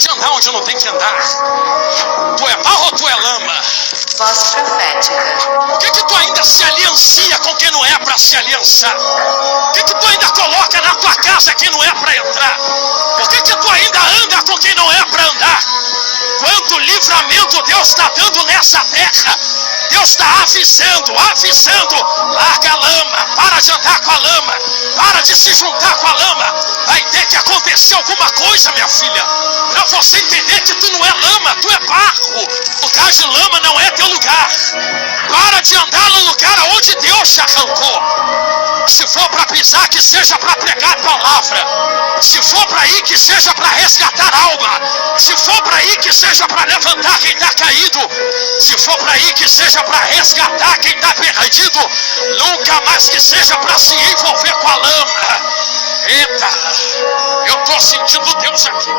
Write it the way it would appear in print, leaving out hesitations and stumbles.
de andar onde não tem que andar. Tu é barro ou tu é lama? Voz profética. Por que tu ainda se aliancia com quem não é para se aliançar? Por que tu ainda coloca na tua casa quem não é para entrar? Por que tu ainda anda com quem não é para andar? Quanto livramento Deus está dando nessa terra. Deus está avisando. Larga a lama, para de andar com a lama, para de se juntar com a lama. Vai ter que acontecer alguma coisa, minha filha, para você entender que tu não é lama, tu é barro. Lugar de lama não é teu lugar. Para de andar no lugar aonde Deus te arrancou. Se for para pisar, que seja para pregar a palavra. Se for para ir, que seja para resgatar alma. Se for para ir, que seja para levantar quem está caído. Se for para ir, que seja para resgatar quem está perdido. Nunca mais que seja para se envolver com a lama. Eita, eu estou sentindo Deus aqui.